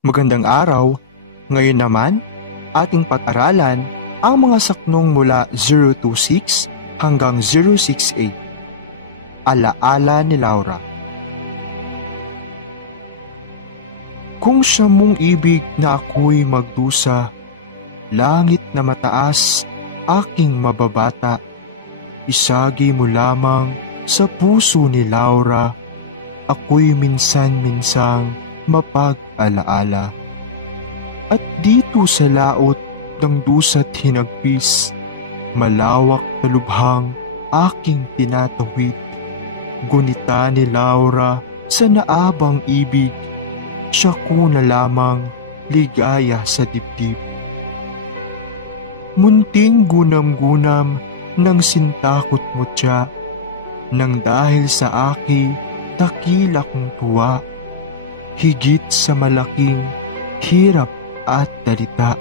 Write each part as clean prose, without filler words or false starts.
Magandang araw. Ngayon naman, ating pag-aralan ang mga saknong mula 026 hanggang 068. Alaala ni Laura. Kung siya mong ibig na ako'y magdusa, langit na mataas, aking mababata, isagi mo lamang sa puso ni Laura, ako'y minsan-minsang mapag-alaala. At dito sa laot ng dusa't hinagpis, malawak na lubhang aking tinatawid. Gunita ni Laura sa naabang ibig, siya ko na lamang ligaya sa dibdib. Munting gunam-gunam ng sintakot mo tiya, nang dahil sa aki takila kong tuwa, higit sa malaking hirap at dalita,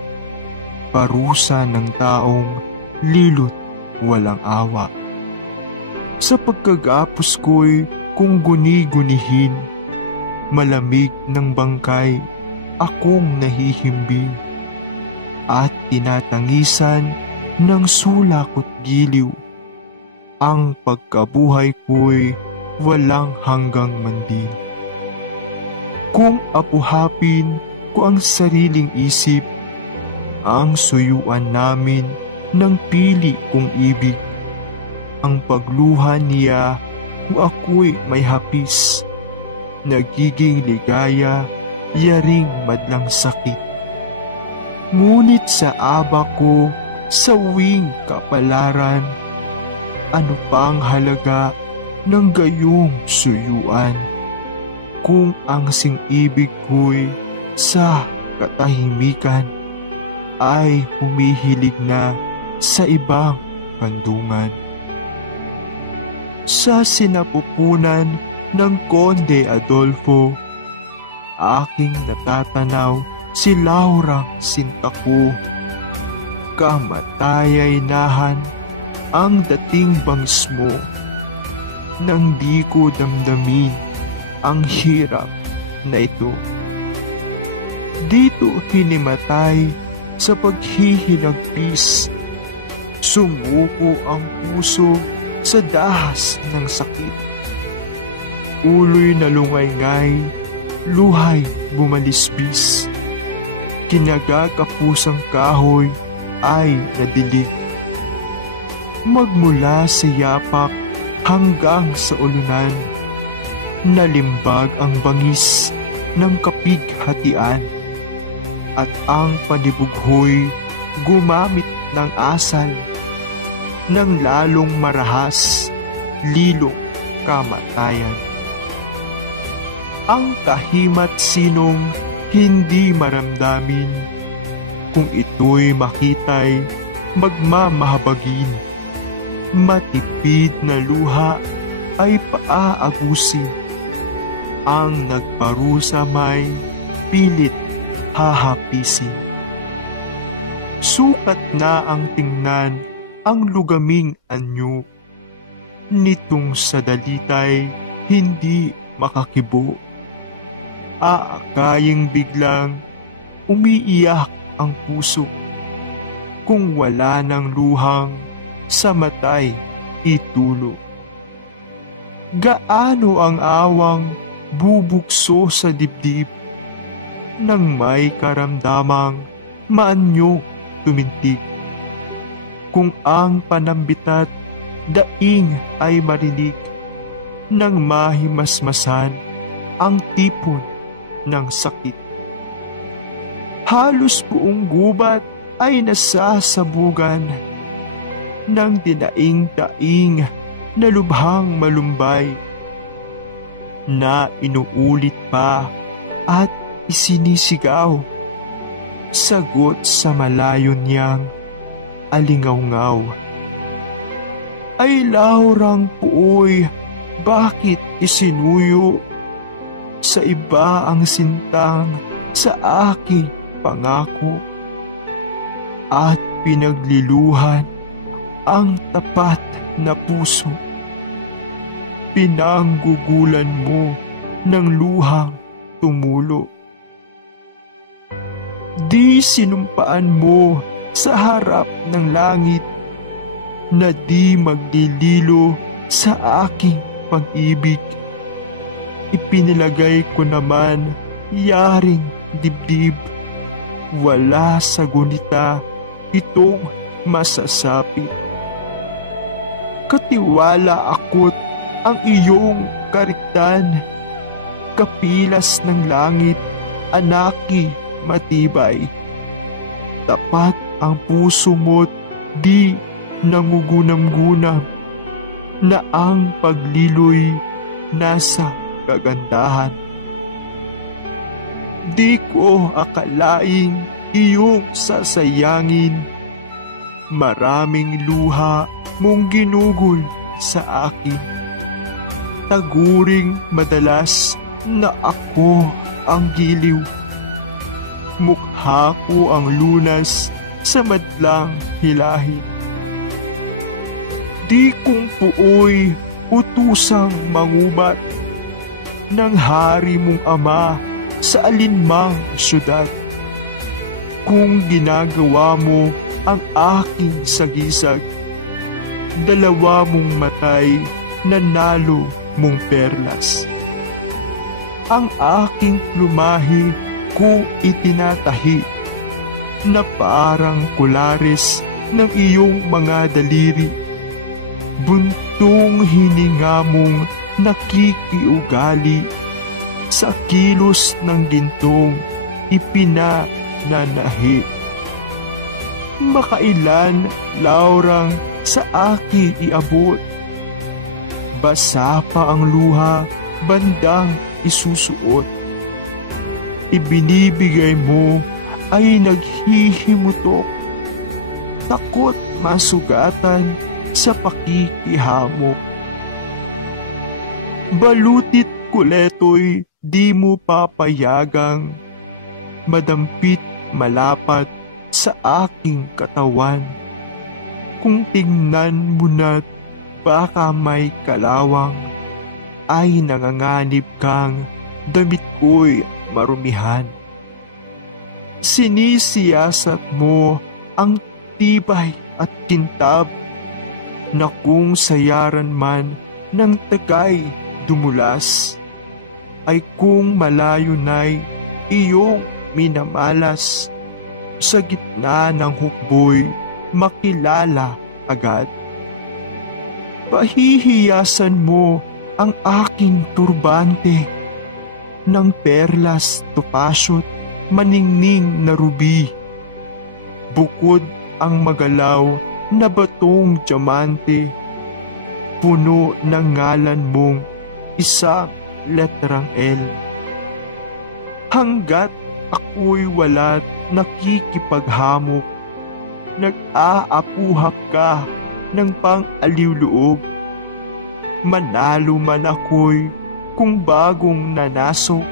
parusa ng taong lilot walang awa. Sa pagkagapos ko'y kung guni-gunihin, malamig ng bangkay akong nahihimbing, at tinatangisan ng sulakot giliw, ang pagkabuhay ko'y walang hanggang mandin. Kung apuhapin ko ang sariling isip, ang suyuan namin ng pili kong ibig, ang pagluha niya kung ako'y may hapis, nagiging ligaya, yaring madlang sakit. Ngunit sa aba ko, sa uwing kapalaran, ano pang halaga ng gayong suyuan? Kung ang sing-ibig ko'y sa katahimikan ay humihilig na sa ibang kandungan. Sa sinapupunan ng Konde Adolfo, aking natatanaw si Laurang sinta ko. Kamatayay nahan ang dating bangs mo, nang di ko damdamin ang hirap na ito. Dito hinimatay sa paghihilagpis, sumuko ang puso sa dahas ng sakit. Uloy na lungay-ngay, luhay bumalispis, kinagakapusang kahoy ay nadilig. Magmula sa yapak hanggang sa ulunan, nalimbag ang bangis ng kapighatian, at ang panibughoy gumamit ng asal, nang lalong marahas, lilong kamatayan. Ang kahimat sinong hindi maramdamin, kung ito'y makita'y magmamahabagin, matipid na luha ay paaagusin, ang nagparusa may pilit hahapisin. Sukat na ang tingnan ang lugaming anyo, nitong sa dalitay hindi makakibo. Aakaying biglang umiiyak ang puso, kung wala ng luhang sa matay itulo. Gaano ang awang bubukso sa dibdib, nang may karamdamang maanyo tumintig. Kung ang panambitat daing ay marinig, nang mahimasmasan ang tipon ng sakit. Halos buong gubat ay nasasabugan ng dinaing-daing na lubhang malumbay, na inuulit pa at isinisigaw, sagot sa malayo niyang alingaw-ngaw. Ay Laurang puoy, bakit isinuyo? Sa iba ang sintang sa aking pangako, at pinagliluhan ang tapat na puso. Pinanggugulan mo ng luhang tumulo. Di sinumpaan mo sa harap ng langit na di maglililo sa aking pag-ibig. Ipinilagay ko naman yaring dibdib. Wala sa gunita itong masasapit. Katiwala ako't ang iyong kariktan. Kapilas ng langit, anaki matibay. Tapat ang puso mo't di nangugunam-gunam na ang pagliloy nasa kagandahan. Di ko akalaing iyong sasayangin. Maraming luha mong ginugol sa akin. Taguring madalas na ako ang giliw. Mukha ko ang lunas sa madlang hilahin. Di kong puoy utusang mangubat ng hari mong ama sa alinmang syudad. Kung ginagawa mo ang aking sagisag, dalawa mong matay nanalo mong perlas. Ang aking plumahe ko itinatahi na parang kulares ng iyong mga daliri. Buntong hininga mong nakikiugali sa kilos ng gintong ipinananahi. Makailan laurang sa aki iabot, basa pa ang luha bandang isusuot. Ibinibigay mo ay naghihimutok, takot masugatan sa pakikihamok. Balutit kuleto'y di mo papayagang madampit malapat sa aking katawan. Kung tingnan mo na't baka may kalawang, ay nanganganib kang damit ko'y marumihan. Sinisiyasat mo ang tibay at kintab na kung sayaran man ng tagay dumulas, ay kung malayo na'y iyong minamalas, sa gitna ng hukboy makilala agad. Pahihiyasan mo ang aking turbante ng perlas, topasyo't maningning na rubi. Bukod ang magalaw na batong diamante, puno ng ngalan mong isang letrang L. Hanggat ako'y wala't nakikipaghamok, nag-aapuhap ka ng pang-aliw loob. Manalo man ako'y kung bagong nanasok,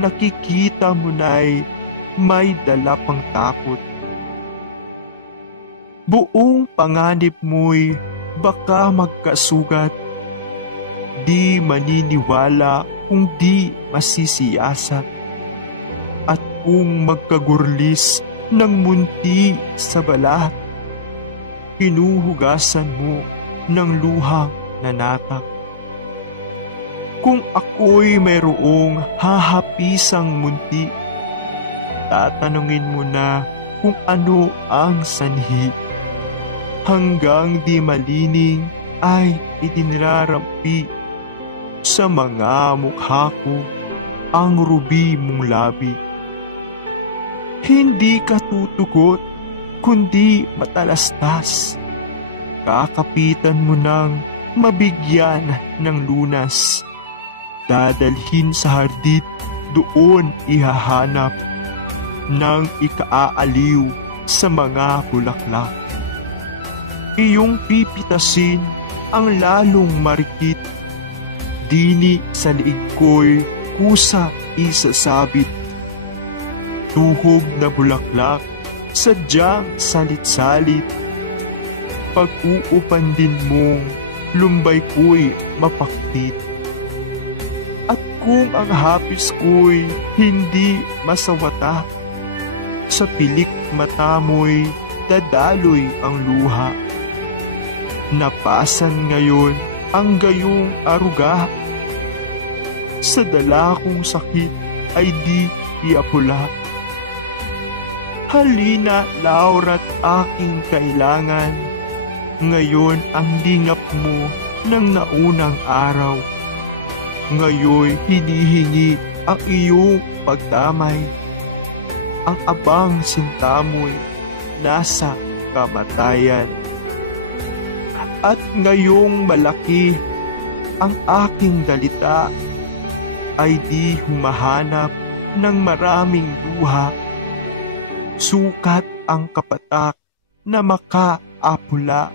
nakikita mo na'y may dala pang takot. Buong panganib mo'y baka magkasugat, di maniniwala kung di masisiyasat. At kung magkagurlis ng munti sa balat, hinuhugasan mo ng luhang nanatak. Kung ako'y mayroong hahapisang munti, tatanungin mo na kung ano ang sanhi. Hanggang di malining ay idinirarampi sa mga mukha ko ang rubi mong labi. Hindi ka tutugot, kundi matalastas. Kakapitan mo nang mabigyan ng lunas. Dadalhin sa hardit, doon ihahanap ng ikaaliw sa mga bulaklak. Iyong pipitasin ang lalong marikit, dini sa liig ko'y kusa isasabit. Tuhog na bulaklak, sadyang salit-salit, pag-uupan din mong lumbay ko'y mapaktit. At kung ang hapis ko'y hindi masawata, sa pilik mata mo'y dadaloy ang luha. Napasan ngayon ang gayong aruga. Sa dala kong sakit ay di iapula. Halina, Laura't aking kailangan. Ngayon ang lingap mo ng naunang araw. Ngayon hinihingi ang iyong pagdamay. Ang abang sinta mo'y nasa kamatayan. At ngayong malaki ang aking dalita ay di humahanap ng maraming luha. Sukat ang kapatak na makaapula.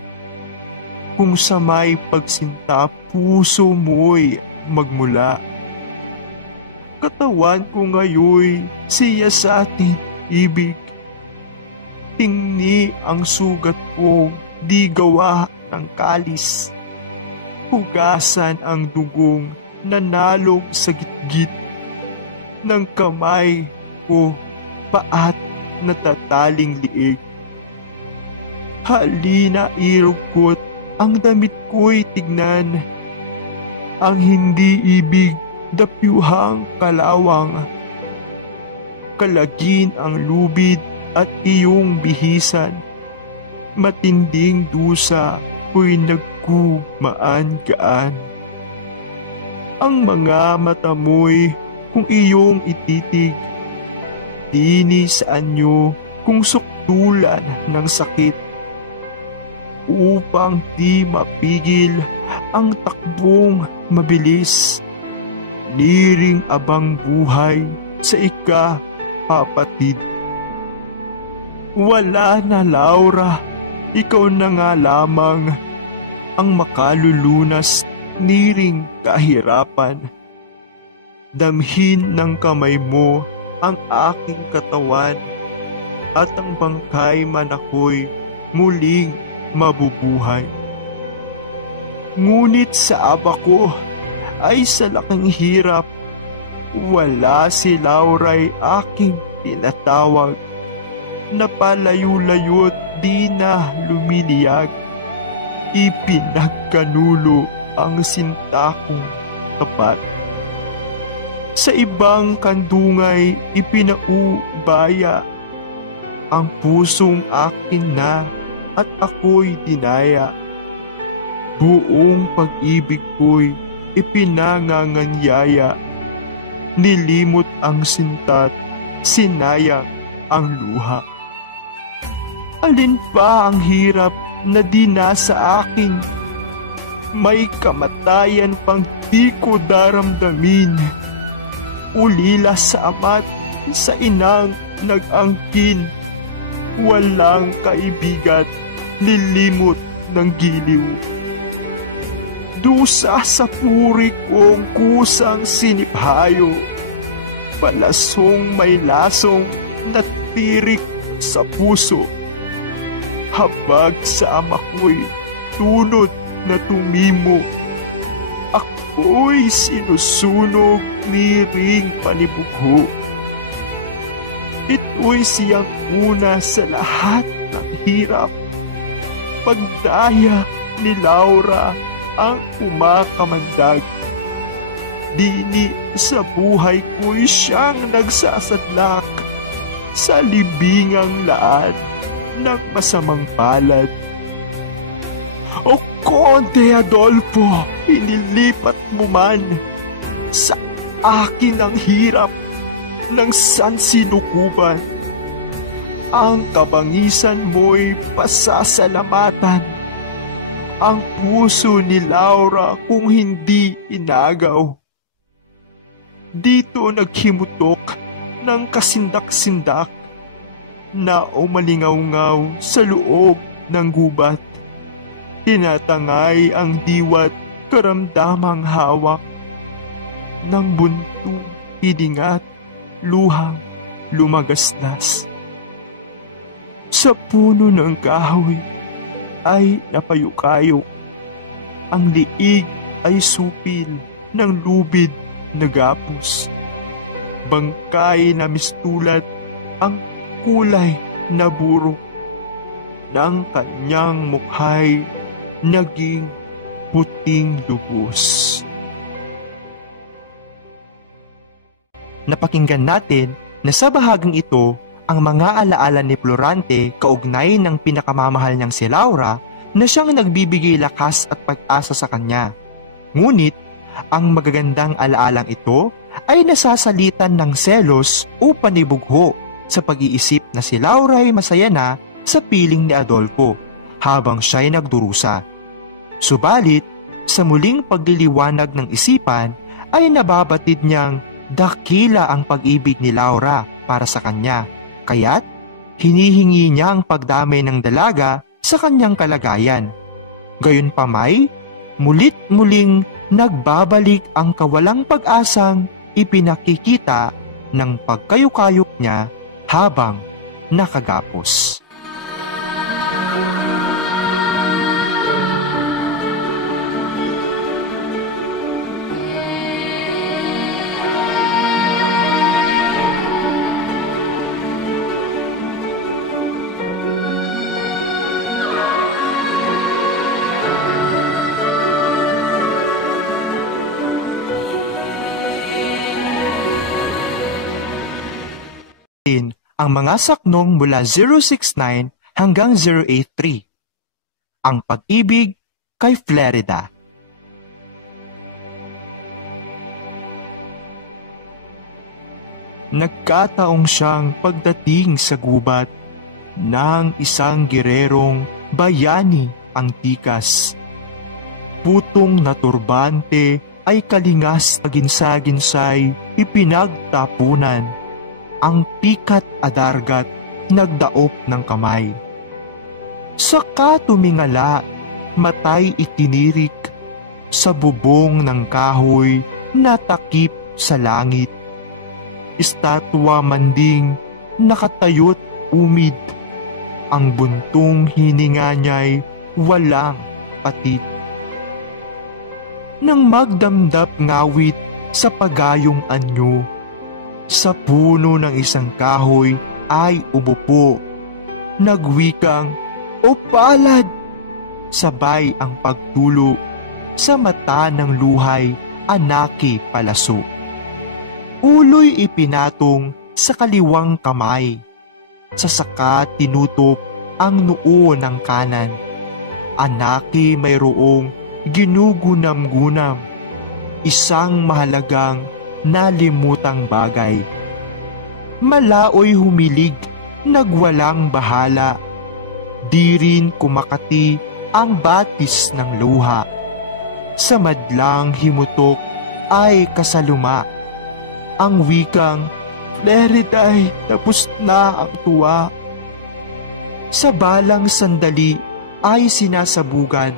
Kung sa may pagsinta puso mo'y magmula. Katawan ko ngayoy siya sa ating ibig. Tingni ang sugat ko di gawa ng kalis. Hugasan ang dugong nanalog sa gitgit ng kamay ko paat natataling liig. Halina irugkot ang damit ko'y tignan, ang hindi ibig dapyuhang kalawang. Kalagin ang lubid at iyong bihisan, matinding dusa ko'y nagkumaan-gaan. Ang mga mata mo'y kung iyong ititig, dini sa anyo kung sukdulan ng sakit, upang di mapigil ang takbong mabilis, niring abang buhay sa ikapapatid. Wala na, Laura, ikaw na nga lamang ang makalulunas niring kahirapan. Damhin ng kamay mo ang aking katawan at ang bangkay man ako'y muling mabubuhay. Ngunit sa aba ko ay sa laking hirap, wala si Laura'y aking tinatawag. Napalayo-layot di na lumiliyag, ipinagkanulo ang sinta kong tapat. Sa ibang kandungay ipinaubaya, ang pusong akin na at ako'y dinaya. Buong pag-ibig ko'y ipinanganganyaya, nilimot ang sinta't sinayang ang luha. Alin pa ang hirap na di nasa akin? May kamatayan pang di ko daramdamin. Ulila sa ama't sa inang nag-angkin. Walang kaibigat, lilimot ng giliw. Dusa sa puri kong kusang siniphayo, palasong may lasong natirik sa puso. Habag sa ama ko'y tunod na tumimo. Ako'y sinusunog ni ring panibugho. Ito'y siyang una sa lahat ng hirap. Pagdaya ni Laura ang kumakamandag. Dini sa buhay ko'y siyang nagsasadlak sa libingang laan ng masamang palad. O Conde Adolfo, inilipat mo man sa akin ang hirap ng sansinukuban. Ang kabangisan mo'y pasasalamatan. Ang puso ni Laura kung hindi inagaw. Dito naghimutok ng kasindak-sindak na umalingaw-ngaw sa loob ng gubat. Tinatangay ang diwat karamdamang hawak ng buntong hidingat, luhang lumagasdas. Sa puno ng kahoy ay napayukayok. Ang liig ay supil ng lubid na gapos. Bangkay na mistulat ang kulay na burok ng kanyang mukha'y naging puting lubos. Napakinggan natin na sa bahaging ito ang mga alaala ni Florante kaugnay ng pinakamamahal niyang si Laura na siyang nagbibigay lakas at pag-asa sa kanya. Ngunit, ang magagandang alaalang ito ay nasasalitan ng selos o panibugho sa pag-iisip na si Laura ay masaya na sa piling ni Adolfo habang siya'y nagdurusa. Subalit, sa muling pagliliwanag ng isipan ay nababatid niyang dakila ang pag-ibig ni Laura para sa kanya, kaya't hinihingi niya ang pagdamay ng dalaga sa kanyang kalagayan. Gayunpamay, mulit-muling nagbabalik ang kawalang pag-asang ipinakikita ng pagkayukayok niya habang nakagapos. Ang mga saknong mula 069 hanggang 083. Ang pag-ibig kay Flerida. Nagkataong siyang pagdating sa gubat ng isang girerong bayani ang tikas. Putong na turbante ay kalingas na ginsa-ginsay ipinagtapunan. Ang pikat adargat nagdaop ng kamay. Saka tumingala, matay itinirik, sa bubong ng kahoy natakip sa langit. Estatwa manding nakatayot umid, ang buntong hininga niya'y walang patid. Nang magdamdap ngawit sa pagayong anyo, sa puno ng isang kahoy ay umupo. Nagwikang, "O palad!" Sabay ang pagtulo sa mata ng luhay, anaki palaso. Ulo'y ipinatong sa kaliwang kamay. Sa saka tinutup ang noo ng kanan. Anaki mayroong ginugunam-gunam, isang mahalagang nalimutang bagay. Malaoy humilig, nagwalang bahala. Di rin kumakati ang batis ng luha. Sa madlang himutok ay kasaluma. Ang wikang, "Fleriday, tapos na ang tuwa." Sa balang sandali ay sinasabugan,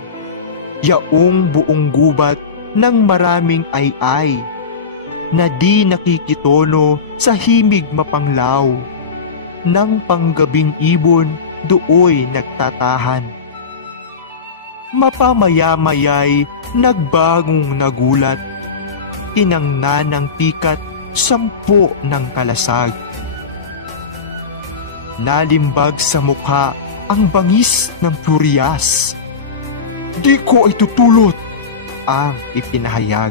yaong buong gubat ng maraming ay-ay, na di nakikitono sa himig mapanglaw. Nang panggabing ibon dooy nagtatahan. Mapamaya-maya'y nagbagong nagulat. Tinangnan ng pikat 10 ng kalasag. Nalimbag sa mukha ang bangis ng Florias. "Di ko ay tutulot," ang ipinahayag.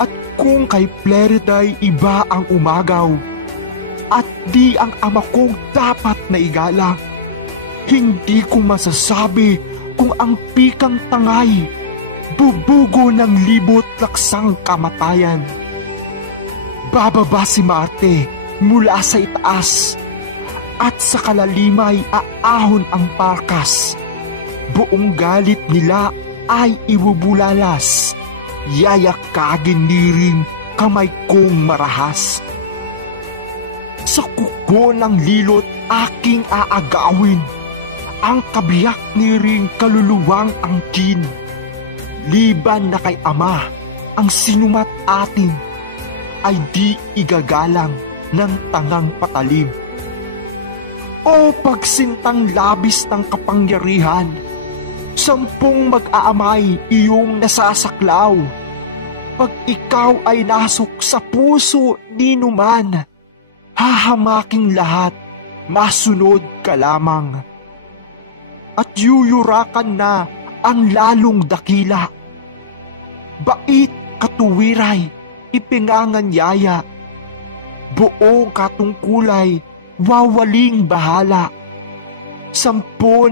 "At kung kay Fleriday iba ang umagaw, at di ang ama kong dapat na igalang, hindi ko masasabi kung ang pikang tangay, bubugo ng libot laksang kamatayan. Bababa si Marte mula sa itaas, at sa kalalimay aahon ang parkas. Buong galit nila ay ibubulalas, yayakagin ni rin kamay kong marahas. Sa kuko ng lilot aking aagawin, ang kabiyak ni ring kaluluwang angkin. Liban na kay ama, ang sinumat atin ay di igagalang ng tangang patalim. O pagsintang labis ng kapangyarihan, 10 mag-aamay iyong nasasaklaw. Pag ikaw ay nasok sa puso ni numan, hahamaking lahat masunod ka lamang. At yuyurakan na ang lalong dakila. Bait katuwiray, ipinganganyaya. Buong katungkulay, wawaling bahala. 10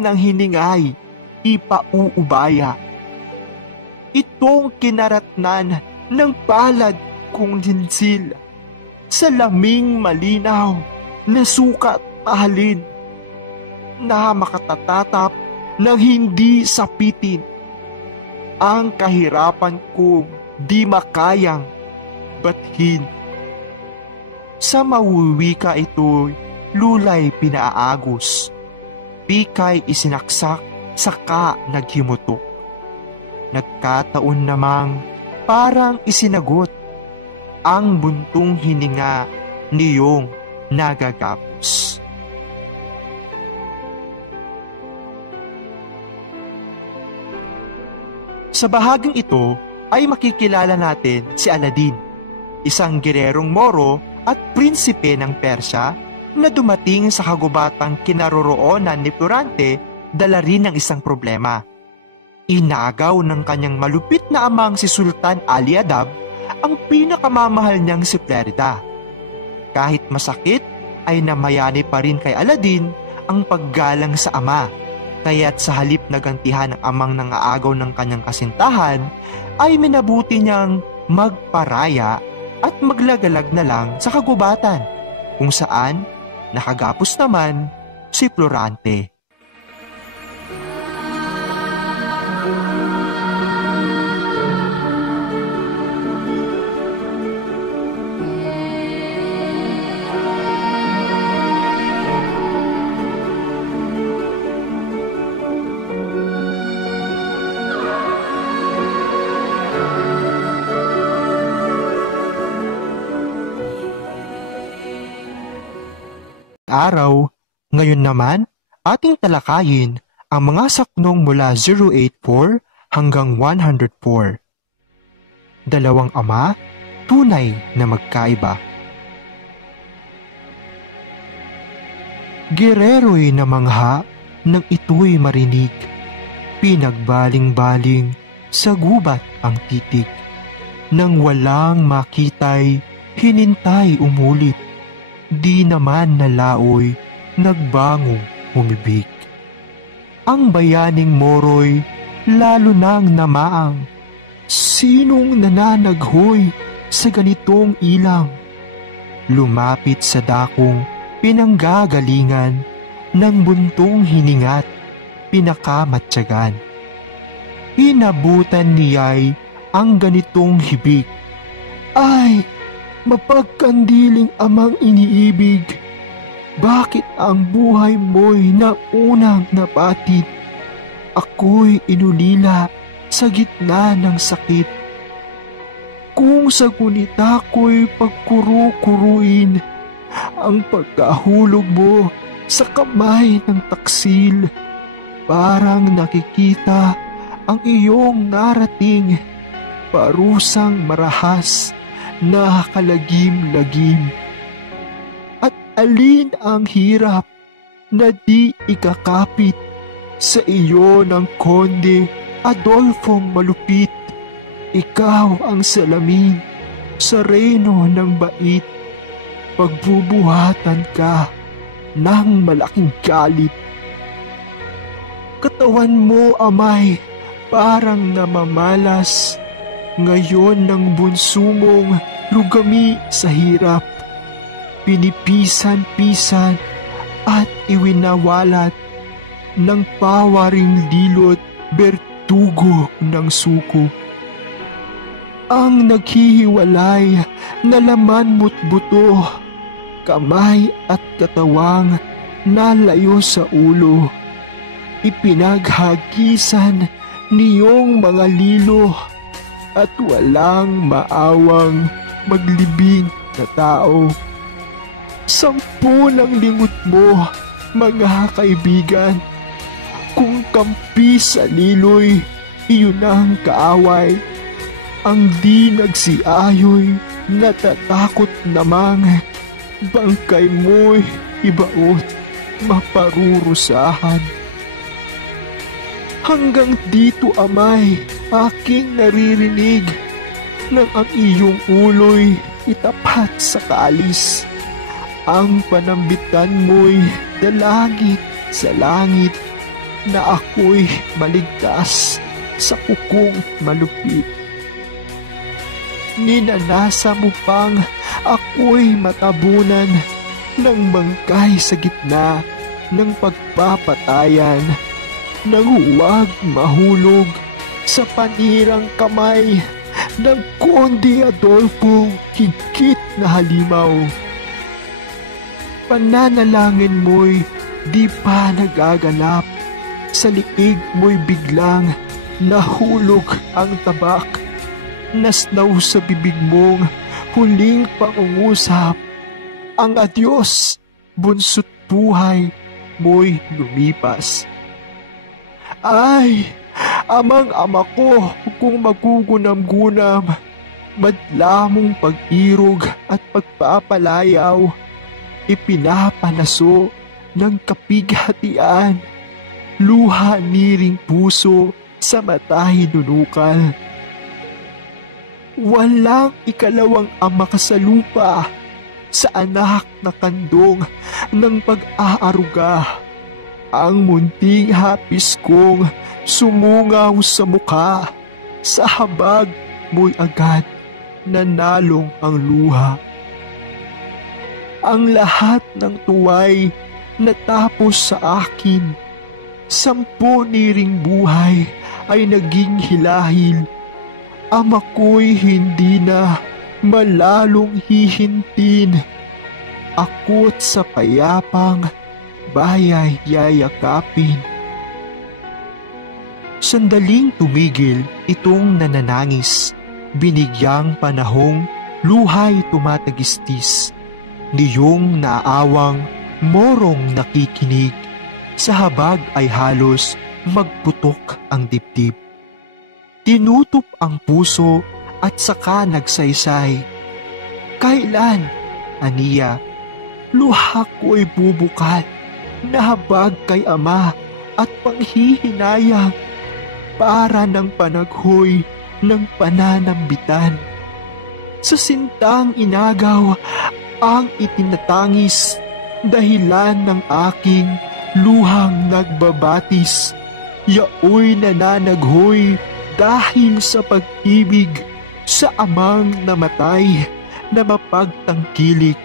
ng hiningay, ipauubaya. Itong kinaratnan ng palad kong linsil, sa laming malinaw na sukat mahalin, na makatatatap ng hindi sapitin ang kahirapan kong di makayang bathin. Sa mawiwika ito'y lulay pinaagos, pikay isinaksak, saka naghimutok. Nagkataon namang parang isinagot ang buntong hininga niyong nagagapos. Sa bahaging ito ay makikilala natin si Aladdin, isang gererong Moro at prinsipe ng Persya na dumating sa kagubatang kinaroroonan ni Florante dala rin ng isang problema. Inagaw ng kanyang malupit na amang si Sultan Ali Adab ang pinakamamahal niyang si Florida. Kahit masakit ay namayani pa rin kay Aladdin ang paggalang sa ama, kaya't sa halip na gantihan ng amang nangaagaw ng kanyang kasintahan ay minabuti niyang magparaya at maglagalag na lang sa kagubatan, kung saan nakagapos naman si Florante. Araw, ngayon naman, ating talakayin ang mga saknong mula 084 hanggang 104. Dalawang ama, tunay na magkaiba. Gerero'y namangha nang ito'y marinig. Pinagbaling-baling sa gubat ang titik. Nang walang makitay, hinintay umulit. Di naman nalaoy, nagbangong humibig. Ang bayaning Moro'y lalo nang namaang. Sinong nananaghoy sa ganitong ilang? Lumapit sa dakong pinanggagalingan ng buntong hiningat, pinakamatyagan. Inabutan niya'y ang ganitong hibig. Ay! Mapagkandiling amang iniibig, bakit ang buhay mo'y naunang napatid? Ako'y inulila sa gitna ng sakit. Kung sa gunita ko'y pagkuru-kuruin, ang pagkahulog mo sa kamay ng taksil, parang nakikita ang iyong narating, parusang marahas, nakakalagim-lagim. At alin ang hirap na di ikakapit sa iyo ng Konde Adolfo Malupit? Ikaw ang salamin sa reyno ng bait. Pagbubuhatan ka ng malaking galit. Katawan mo, amay, parang namamalas ngayon ng bunso mong lugami sa hirap. Pinipisan-pisan at iwinawalat ng pawaring dilot bertugo ng suko. Ang naghihiwalay na laman mo't buto, kamay at katawang nalayo sa ulo. Ipinaghagisan niyong mga lilo at walang maawang maglibing na tao. 10 ng lingot mo, mga kaibigan. Kung kampi sa liloy, iyon ang kaaway. Ang di nagsiayoy, natatakot namang bangkay mo'y ibaot. maparurusahan. Hanggang dito, Amay, aking naririnig nang ang iyong ulo'y itapat sa kalis. Ang panambitan mo'y dalangit sa langit na ako'y maligtas sa kukong malupit. Ninanasa mo pang ako'y matabunan ng bangkay sa gitna ng pagpapatayan, nang huwag mahulog sa panirang kamay ng Konde Adolfo higit na halimaw. Pananalangin mo'y di pa nagaganap, sa liig mo'y biglang nahulog ang tabak. Nasnaw sa bibig mong huling pangungusap, ang adyos, bunso't buhay mo'y lumipas. Ay, amang-ama ko, kung magugunam-gunam, madlamong pag-irog at pagpapalayaw, ipinapanaso ng kapighatian, luha niring puso sa matay nunukal. Walang ikalawang ama ka sa lupa, sa anak na kandong ng pag-aaruga. Ang munting hapis kong sumungaw sa mukha, sa habag mo'y agad nanalong ang luha. Ang lahat ng tuway natapos sa akin, 10 niring buhay ay naging hilahil. Ama ko'y hindi na malalong hihintin, ako't sa payapang bayay yayakapin. Sandaling tumigil itong nananangis, binigyang panahong luhay tumatagistis. Niyong naaawang morong nakikinig, sa habag ay halos magputok ang dibdib. Tinutup ang puso at saka nagsaysay. Kailan, aniya, luha ko'y bubukat, nahabag kay ama at panghihinayang, para ng panaghoy ng pananambitan. Sa sintang inagaw ang itinatangis, dahilan ng aking luhang nagbabatis. Yaoy nananaghoy dahil sa pag-ibig sa amang namatay na mapagtangkilik.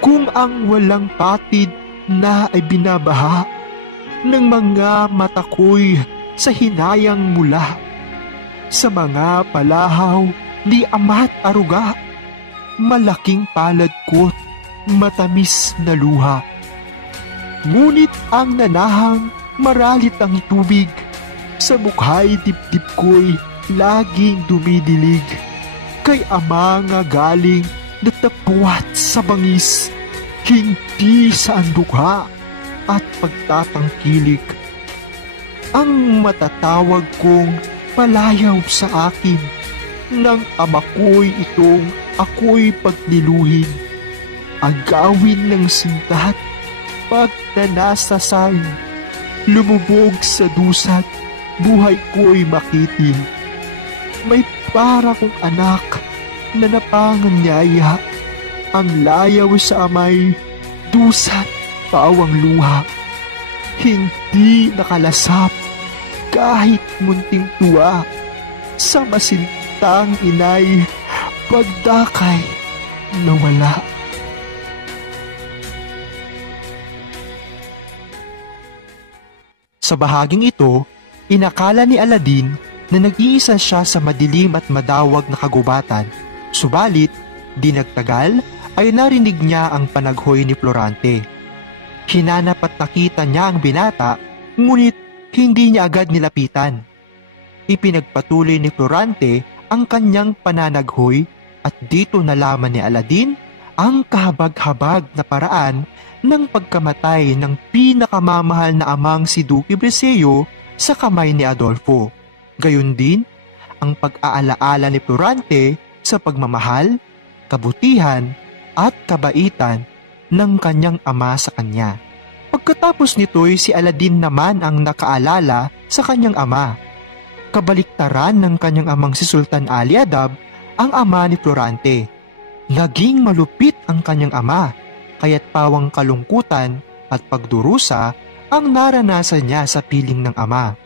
Kung ang walang patid na ay binabaha ng mga mata ko'y sa hinayang mula, sa mga palahaw ni ama't aruga, malaking palad ko't matamis na luha. Ngunit ang nanahang maralit ang tubig, sa mukhay dibdib ko'y laging dumidilig. Kay ama nga galing natapuat sa bangis, hindi sa andukha at pagtatangkilik. Ang matatawag kong palayaw sa akin, ng ama ko'y itong ako'y pagniluhin. Agawin ng sintat, pag nanasasal, lumubog sa dusat, buhay ko'y makitil. May para kong anak na napanganyaya, ang layaw sa amay, dusat, pawang luha. Hindi nakalasap kahit munting tuwa, sa masintang inay, pagdakay nawala. Sa bahaging ito, inakala ni Aladin na nag-iisa siya sa madilim at madawag na kagubatan. Subalit, di nagtagal ay narinig niya ang panaghoy ni Florante. Hinanap at nakita niya ang binata, ngunit hindi niya agad nilapitan. Ipinagpatuloy ni Florante ang kanyang pananaghoy at dito nalaman ni Aladin ang kahabag-habag na paraan ng pagkamatay ng pinakamamahal na amang si Duque Brescio sa kamay ni Adolfo. Gayon din ang pag-aalaala ni Florante sa pagmamahal, kabutihan at kabaitan ng kanyang ama sa kanya. Pagkatapos nito'y si Aladdin naman ang nakaalala sa kanyang ama. Kabaliktaran ng kanyang amang si Sultan Ali Adab, ang ama ni Florante. Naging malupit ang kanyang ama, kaya't pawang kalungkutan at pagdurusa ang naranasan niya sa piling ng ama.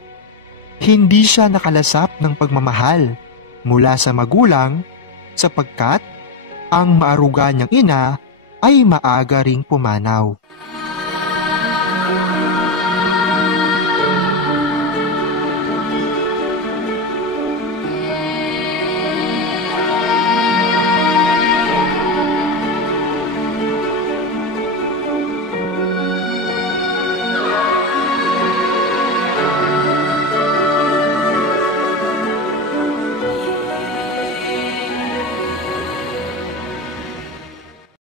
Hindi siya nakalasap ng pagmamahal mula sa magulang sapagkat ang maaruga niyang ina ay maaga ring pumanaw.